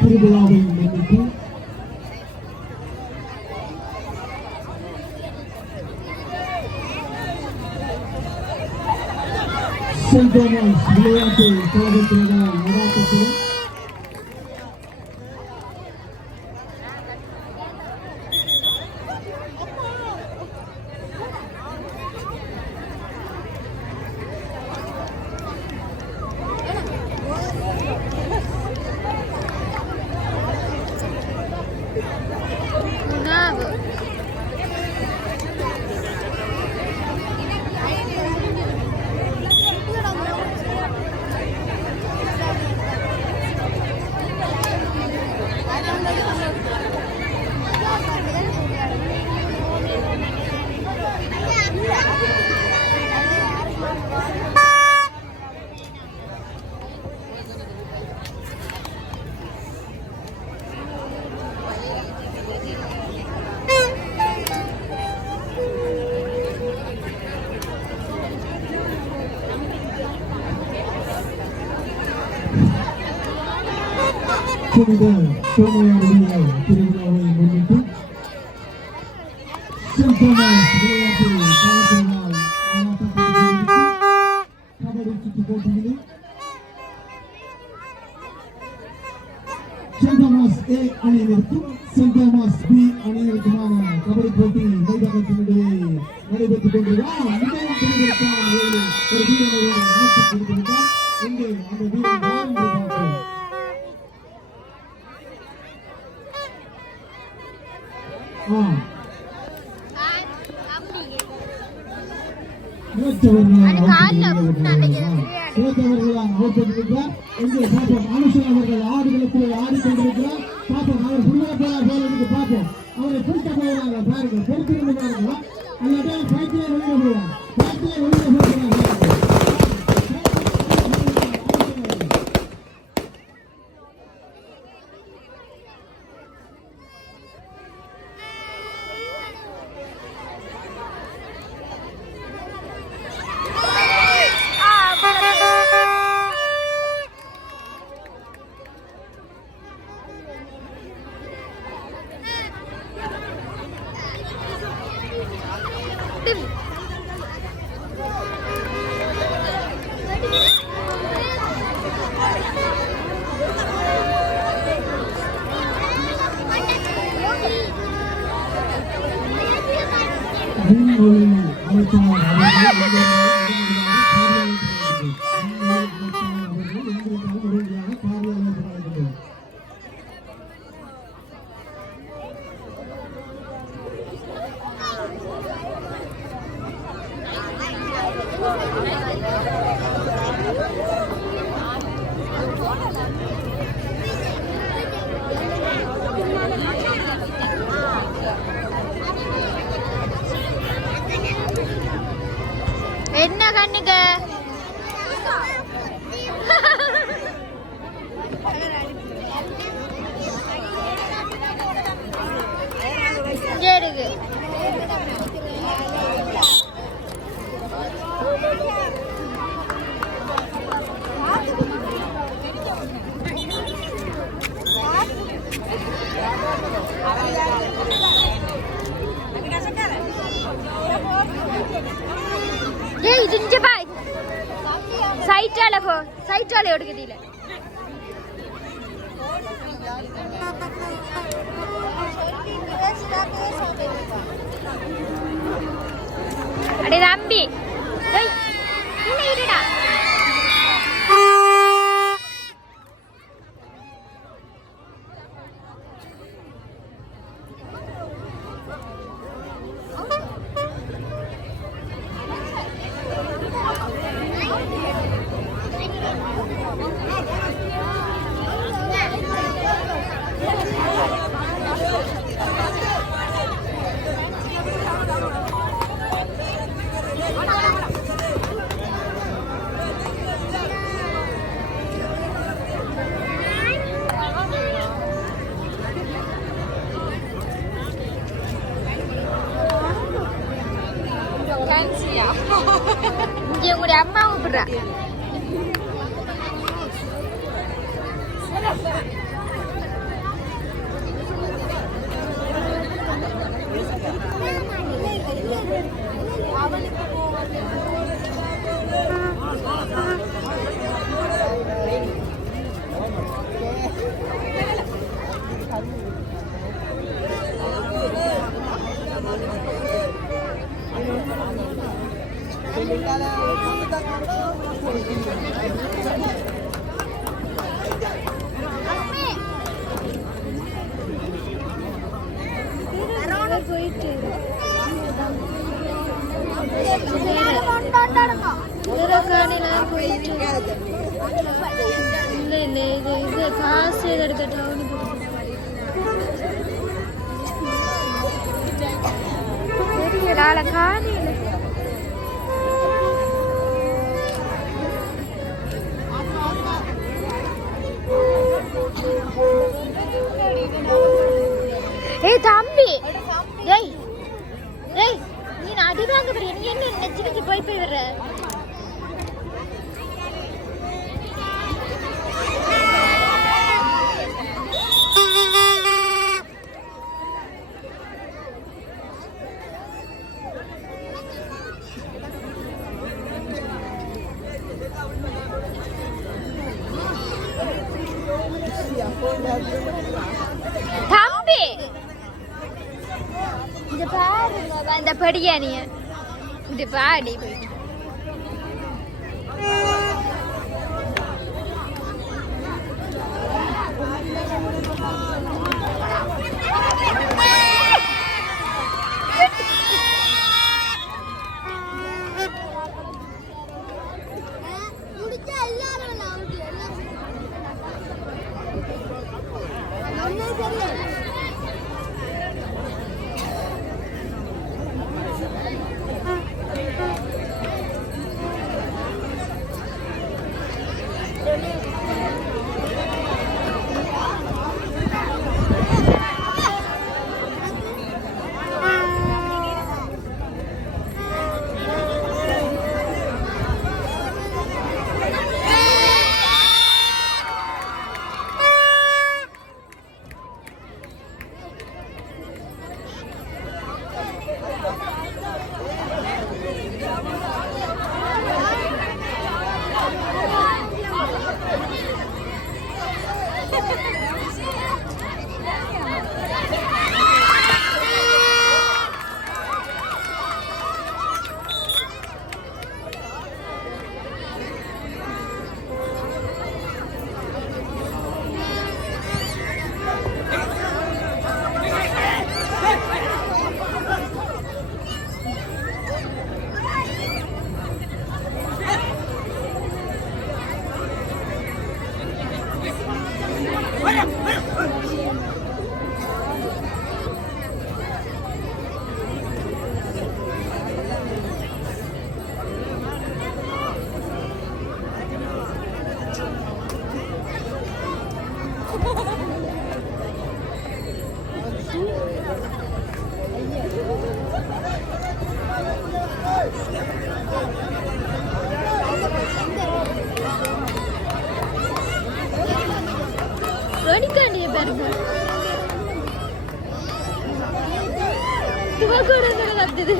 திருவிழாவை முன்னிட்டு send Thomas விளையாட்டு கழகத்தினரால் நடாத்தப்படும் புனித சோமையாருடைய திருவிழாவை முன்னிட்டு சென்ட் தாமஸ் விளையாட்டு கழகத்தினரால் கபடி சுற்று போட்டிகளில் சென்ட் தாமஸ் ஏ அணியினருக்கும் சென்ட் தாமஸ் பி அணியினருக்குமான கபடி போட்டி மைதானத்தினிடையே நடைபெற்றுக் கொண்டிருக்கிறார். மிகவும் பிரிவிற்கான ஒரு வீரரை அமைத்துக் கொடுத்திருக்கிறார். இங்கே அந்த வீரர் பார்க்கிறோம். அவர்கள் ஆடுகளுக்கு ஆடிக்கொண்டிருக்கிறார். பாப்போம் அவர் பார்ப்போம் அவரை கூட்ட போகிறாங்க பாருங்க. பொறுத்திருந்து பாருங்க. அல்லது பைக்கிலே வெளியே போவாங்க. பைக்கிலே வெளியே போகிறாங்க. என்ன கண்ணுங்க இருக்கு. ஏய் இங்க பாய் சைட்டால எடுக்குதீல அடே தம்பி ஏய் இல்ல இருடா இங்க உங்களுடைய அம்மா கூப்பிடுறா. போயிட்டு போயிட்டு இல்ல இல்ல இது காசு எடுக்க டவுனுக்கு தெரியல ஆளை காணியில ஏய் தம்பி டேய் டேய் நீ அடி வாங்க போறிய நீ என்ன நெஞ்சிக்கு போய் வர்ற தம்பி இது பாருங்க அந்த படியானிய இது பாடி போயிட்டு Ronika dia baru. Tuh aku udah ngelat itu.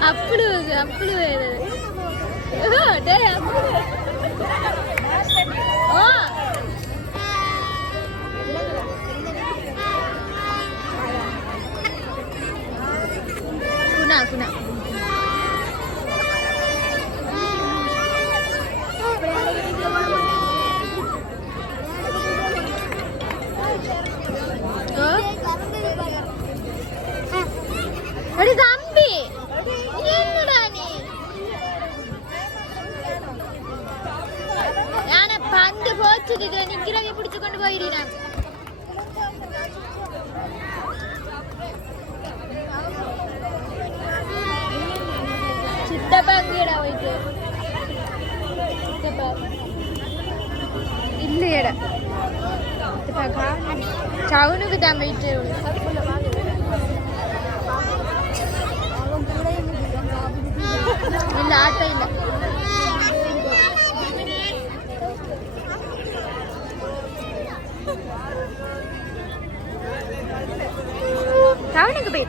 Aplu ya. Oh, deh aplu. Oh. Kuna. Ada Zambi. Ini என்னடா நீ? நான் பந்து போச்சுது நிக்கிறவங்க பிடிச்சு கொண்டு போயிடுறேன். சித்தப்பா எங்கடா போயிட்டு? சித்தப்பா இல்லையடா. சித்தப்பா சவுனுக்கு தான் போயிட்டு. இல்ல ஆட்டோ இல்ல. டவுனுக்கு போய்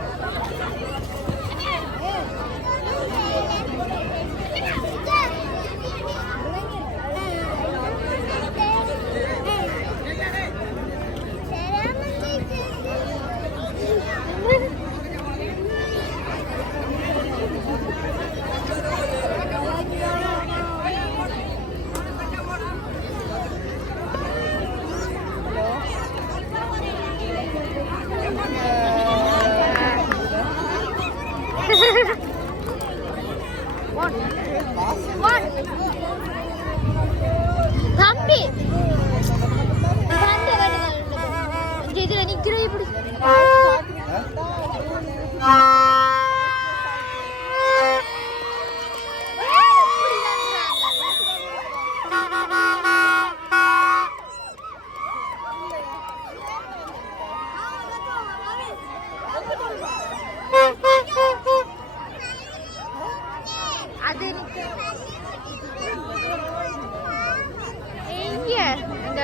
இந்த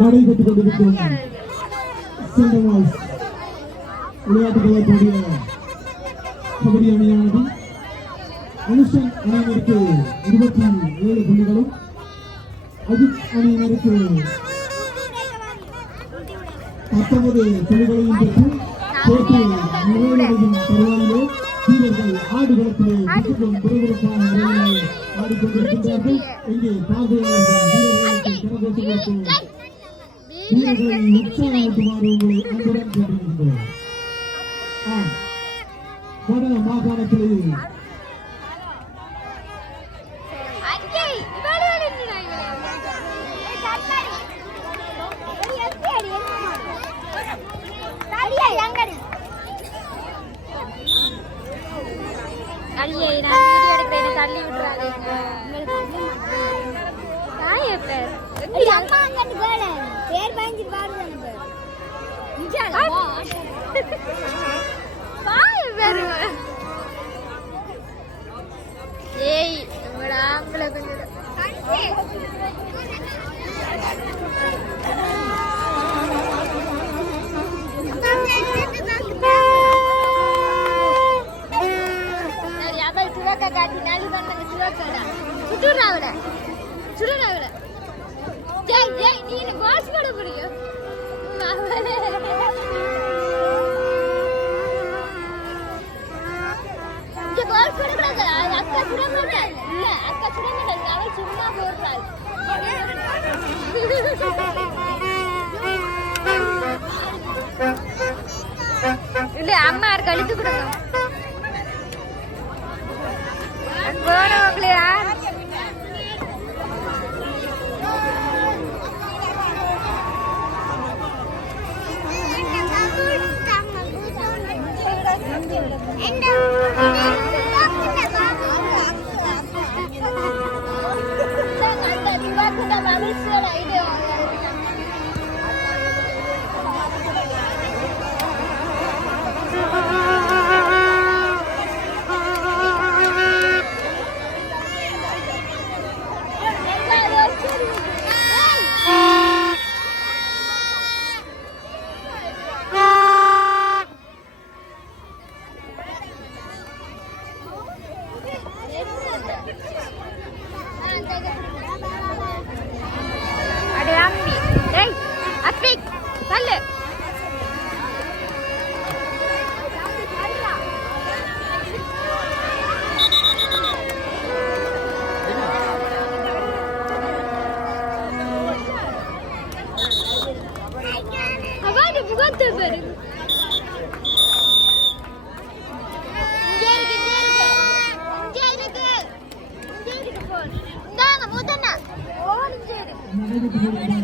நடைபெற்றுக் கொண்டிருக்கும் சென்டமாஸ் விளையாட்டுக் கழகத்துடைய கபடி அணியானது அனுஷன் அணியினருக்கு 27 புள்ளிகளும் அஜித் அணியினருக்கு 19 புள்ளிகளையும் பெற்று போட்டி நிறைவடையும் தருவாயிலே வீரர்கள் ஆடுகளத்திலே மிகவும் விறுவிறுப்பான முறையிலே ஆடிக்கொண்டிருக்கின்றார்கள். இங்கே பார்வையாளர்கள் வீரர்களுக்கு கரகோஷம் கொடுத்து வீரர்களை உற்சாகப்படுத்துமாறு உங்களை அன்புடன் கேட்டுக்கொள்கிறோம். வட மாகாணத்திலே அடியே நான் வீடியோ எடுக்கிறேன் தள்ளி விட்டுறாதீங்க. தாயே பேர் அம்மா அங்க கேள பேர் வாங்கி பாருங்க நிஜால தாயே பேர் ஏய் நம்மள ஆம்பள கொஞ்சம் காட்டி நாலு பண்ண சுடா சுடுறாவல சுடுறாவல ஜெய் ஜெய் நீ என்ன பாஸ் போட போறியோ இங்க பாஸ் போட கூடாது அக்கா சுட மாட்டாள் இல்ல அக்கா சுட மாட்டாள் அவள் சும்மா போடுறாள் இல்ல அம்மா கழுத்து கொடுங்க போனவங்களே நடைபெற்றுக் கொண்டிருக்கும்